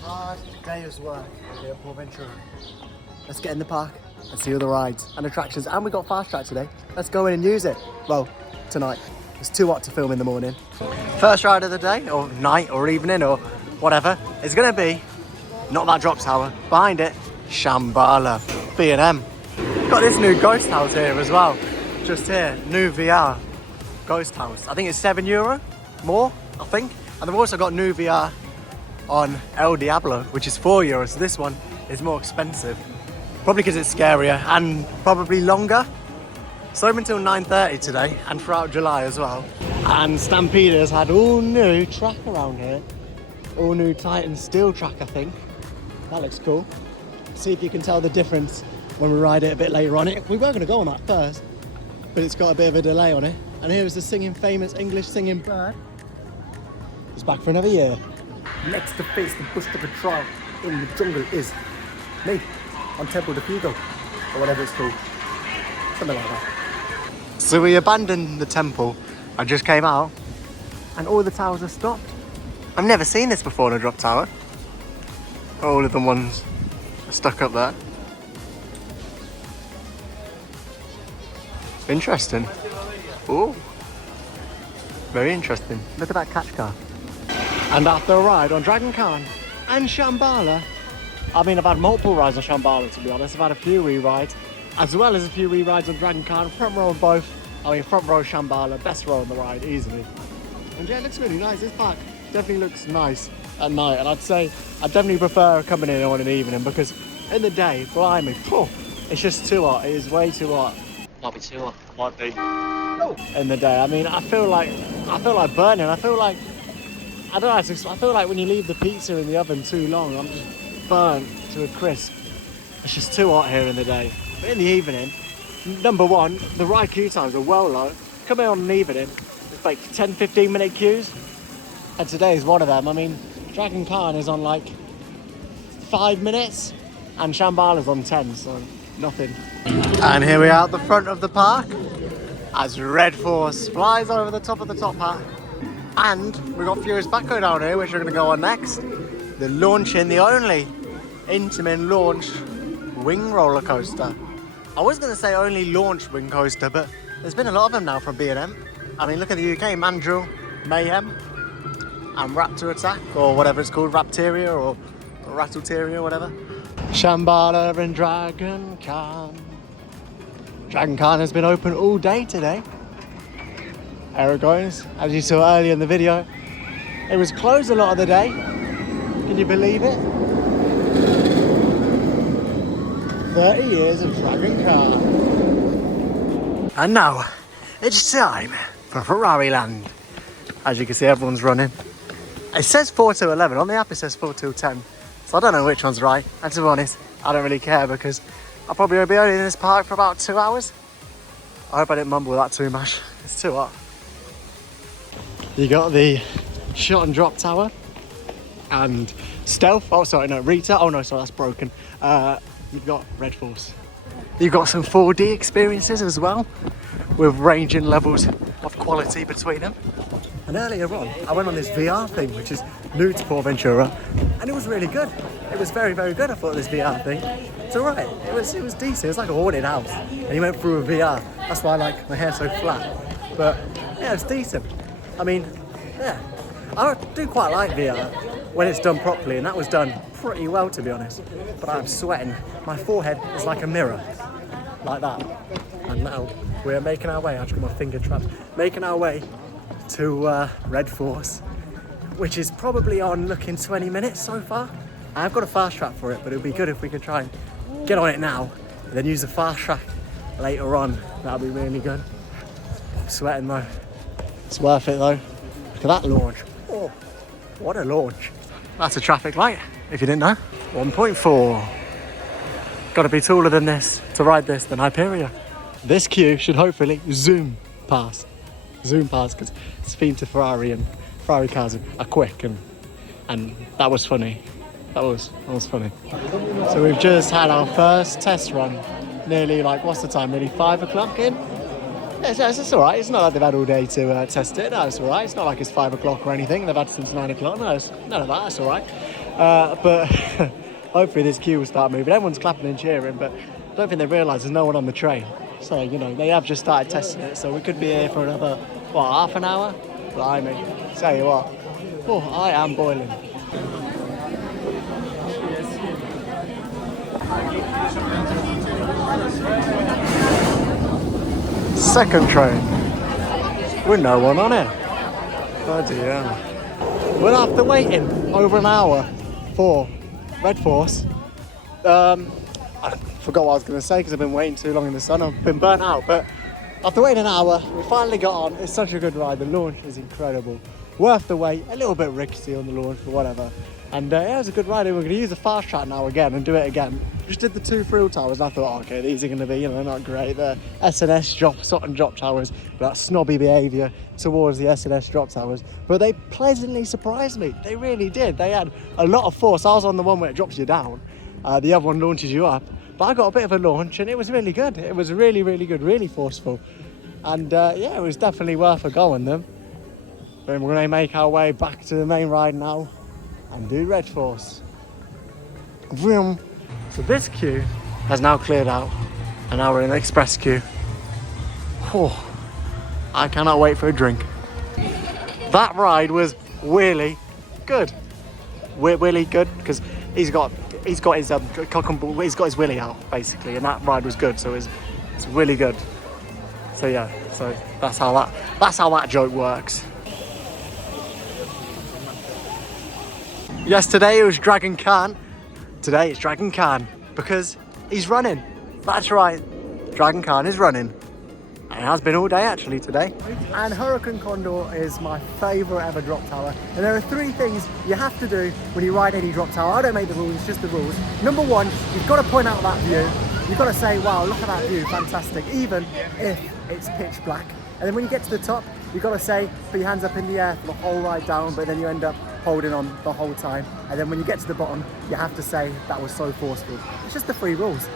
hard day's work here at Portaventura. Let's get in the park and see all the rides and attractions. And we got fast track today. Let's go in and use it. Well, tonight. It's too hot to film in the morning. First ride of the day, or night, or evening, or whatever, is gonna be not that drop tower. Behind it, Shambhala, B&M. Got this new ghost house here as well. Just here, new VR ghost house. I think it's €7 more, I think. And they've also got new VR on El Diablo, which is €4. So this one is more expensive. Probably because it's scarier and probably longer. So open until 9:30 today and throughout July as well. And Stampeder's had all new track around here. All new Titan steel track, I think. That looks cool. See if you can tell the difference when we ride it a bit later on. We were going to go on that first, but it's got a bit of a delay on it. And here's the famous English singing bird. It's back for another year. Next to face the bush to patrol in the jungle is me on Temple de Fugo, or whatever it's called. Something like that. So we abandoned the temple. I just came out and all the towers are stopped. I've never seen this before in a drop tower. All of the ones are stuck up there. Interesting. Oh, very interesting. Look at that catch car. And after a ride on Dragon Khan and Shambhala, I mean, I've had multiple rides on Shambhala, to be honest. I've had a few re-rides, as well as a few re-rides on Dragon Khan. Front row on both. I mean, front row Shambhala, best row on the ride, easily. And yeah, it looks really nice. This park definitely looks nice at night. And I'd say I definitely prefer coming in on an evening, because in the day, blimey, it's just too hot. It is way too hot. Might be too hot. Might be. In the day, I mean, I feel like burning. I feel like, I don't know, I feel like when you leave the pizza in the oven too long, I'm just burnt to a crisp. It's just too hot here in the day. But in the evening, number one, the ride queue times are well low. Come in on an evening, it's like 10-15 minute queues. And today is one of them. I mean, Dragon Khan is on like 5 minutes and Shambhala's on 10, so nothing. And here we are at the front of the park as Red Force flies over the top of the top hat. And we've got Furious Backhoe down here, which we're going to go on next. The launching, the only Intamin launch wing roller coaster. I was going to say only launch wing coaster, but there's been a lot of them now from B&M. I mean, look at the UK, Mandrill, Mayhem, and Raptor Attack, or whatever it's called, Rapteria, or Rattleteria, whatever. Shambhala and Dragon Khan. Dragon Khan has been open all day today. There it goes, as you saw earlier in the video. It was closed a lot of the day. Can you believe it? 30 years of Dragon Khan. And now, it's time for Ferrari Land. As you can see, everyone's running. It says 4 to 11, on the app it says 4 till 10. So I don't know which one's right. And to be honest, I don't really care, because I'll probably be only in this park for about 2 hours. I hope I didn't mumble that too much. It's too hot. You got the shot and drop tower and stealth. Oh, sorry, no, Rita. Oh no, sorry, that's broken. You've got Red Force. You've got some 4D experiences as well, with ranging levels of quality between them. And earlier on, I went on this VR thing, which is new to Portaventura, and it was really good. It was very, very good. I thought this VR thing. It's alright. It was decent. It was like a haunted house, and you went through a VR. That's why I like my hair so flat. But yeah, it's decent. I mean, yeah, I do quite like VR when it's done properly, and that was done pretty well, to be honest. But I'm sweating. My forehead is like a mirror, like that. And now we're making our way. I just got my finger trapped. Making our way to Red Force, which is probably on looking 20 minutes so far. I've got a fast track for it, but it would be good if we could try and get on it now and then use the fast track later on. That would be really good. I'm sweating though. It's worth it though. Look at that launch. Oh, what a launch. That's a traffic light, if you didn't know. 1.4. Got to be taller than this to ride this than Hyperia. This queue should hopefully zoom past, because it's themed to Ferrari, and Ferrari cars are quick, and that was funny. That was funny. So we've just had our first test run. Nearly, like, what's the time? Nearly 5 o'clock in? Yeah, it's all right. It's not like they've had all day to test it. No, it's all right. It's not like it's 5 o'clock or anything. They've had since 9 o'clock. No, it's none of that. It's all right. But hopefully this queue will start moving. Everyone's clapping and cheering, but I don't think they realise there's no one on the train. So, you know, they have just started testing it, so we could be here for another, what, half an hour? Blimey. Tell you what, oh, I am boiling. Second train. With no one on it. Bloody hell. Well, after waiting over an hour for Red Force, I forgot what I was going to say because I've been waiting too long in the sun. I've been burnt out, but after waiting an hour, we finally got on. It's such a good ride. The launch is incredible. Worth the wait. A little bit risky on the launch, but whatever. And yeah, it was a good ride. We're going to use the fast track now again and do it again. Just did the 2 thrill towers and I thought, oh, okay, these are going to be, you know, not great. The S&S drop towers, but that snobby behaviour towards the S&S drop towers. But they pleasantly surprised me. They really did. They had a lot of force. I was on the one where it drops you down. The other one launches you up. But I got a bit of a launch and it was really good. It was really, really good, really forceful. And yeah, it was definitely worth a go on them. Then we're going to make our way back to the main ride now and do Red Force. Vroom. So this queue has now cleared out and now we're in the express queue. Oh, I cannot wait for a drink. That ride was really good. Really good because he's got his he's got his willy out basically, and that ride was good, so it's really good. So yeah, so that's how that joke works. Yesterday it was Dragon Khan. Today it's Dragon Khan because he's running. That's right, Dragon Khan is running. And it has been all day actually today. And Hurricane Condor is my favourite ever drop tower. And there are 3 things you have to do when you ride any drop tower. I don't make the rules, it's just the rules. Number 1, you've got to point out that view. You've got to say, wow, look at that view, fantastic, even if it's pitch black. And then when you get to the top, you've got to say, put your hands up in the air for the whole ride down, but then you end up holding on the whole time. And then when you get to the bottom, you have to say, that was so forceful. It's just the 3 rules.